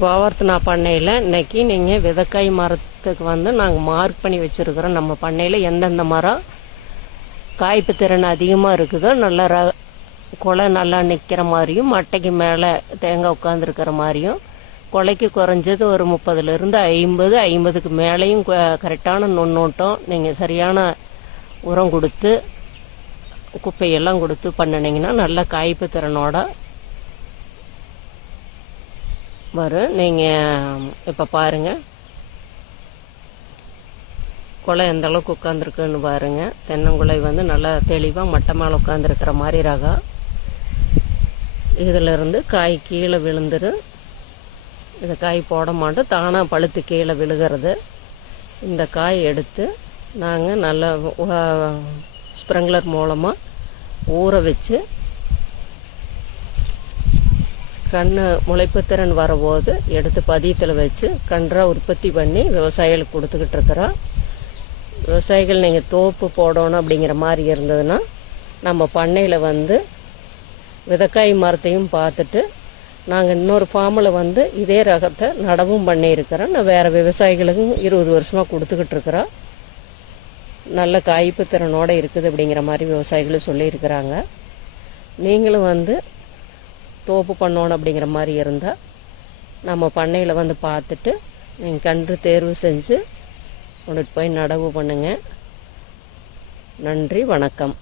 கோவர்த்தனா பண்ணையில் இன்னைக்கு நீங்கள் விதைக்காய் மரத்துக்கு நாங்கள் மார்க் பண்ணி வச்சுருக்கிறோம். நம்ம பண்ணையில் எந்தெந்த மரம் காய்ப்பு திறன் அதிகமாக இருக்குதோ, நல்லா கொலை நல்லா நிற்கிற மாதிரியும், மட்டைக்கு மேலே தேங்காய் உட்காந்துருக்கிற மாதிரியும், கொலைக்கு குறைஞ்சது ஒரு 30லேருந்து 50, 50க்கு மேலேயும் கரெக்டான நுண்ணோட்டம், நீங்கள் சரியான உரம் கொடுத்து குப்பையெல்லாம் கொடுத்து பண்ணினீங்கன்னா நல்ல காய்ப்பு திறனோட வரும். நீங்கள் இப்போ பாருங்கள் குலை எந்த அளவுக்கு உட்காந்துருக்குன்னு பாருங்கள். தென்னங்குலை நல்லா தெளிவாக மட்டை மேலே உட்காந்துருக்கிற மாதிரி ரகம். இதிலிருந்து காய் கீழே விழுந்துடும். இந்த காய் போட மாட்டோம், தானாக பழுத்து கீழே விழுகிறது. இந்த காய் எடுத்து நாங்கள் நல்லா ஸ்ப்ரிங்க்லர் மூலமாக ஊற வச்சு கன்று முளைப்புத்திறன் வரபோது எடுத்து பதியத்தில் வச்சு கன்றாக உற்பத்தி பண்ணி விவசாயிகளுக்கு கொடுத்துக்கிட்டு இருக்கிறோம். விவசாயிகள் நீங்கள் தோப்பு போடணும் அப்படிங்கிற மாதிரி இருந்ததுன்னா நம்ம பண்ணையில் விதைக்காய் மரத்தையும் பார்த்துட்டு நாங்கள் இன்னொரு ஃபார்மில் இதே ரகத்தை நடவும் பண்ணியிருக்கிறோம். நான் வேறு விவசாயிகளுக்கும் 20 வருஷமாக கொடுத்துக்கிட்டு இருக்கிறோம். நல்ல காய்ப்பு திறனோடு இருக்குது அப்படிங்கிற மாதிரி விவசாயிகளும் சொல்லியிருக்கிறாங்க. நீங்களும் தோப்பு பண்ணணும் அப்படிங்கிற மாதிரி இருந்தால் நம்ம பண்ணையில் பார்த்துட்டு நீங்கள் கன்று தேர்வு செஞ்சு கொண்டுட்டு போய் நடவு பண்ணுங்கள். நன்றி, வணக்கம்.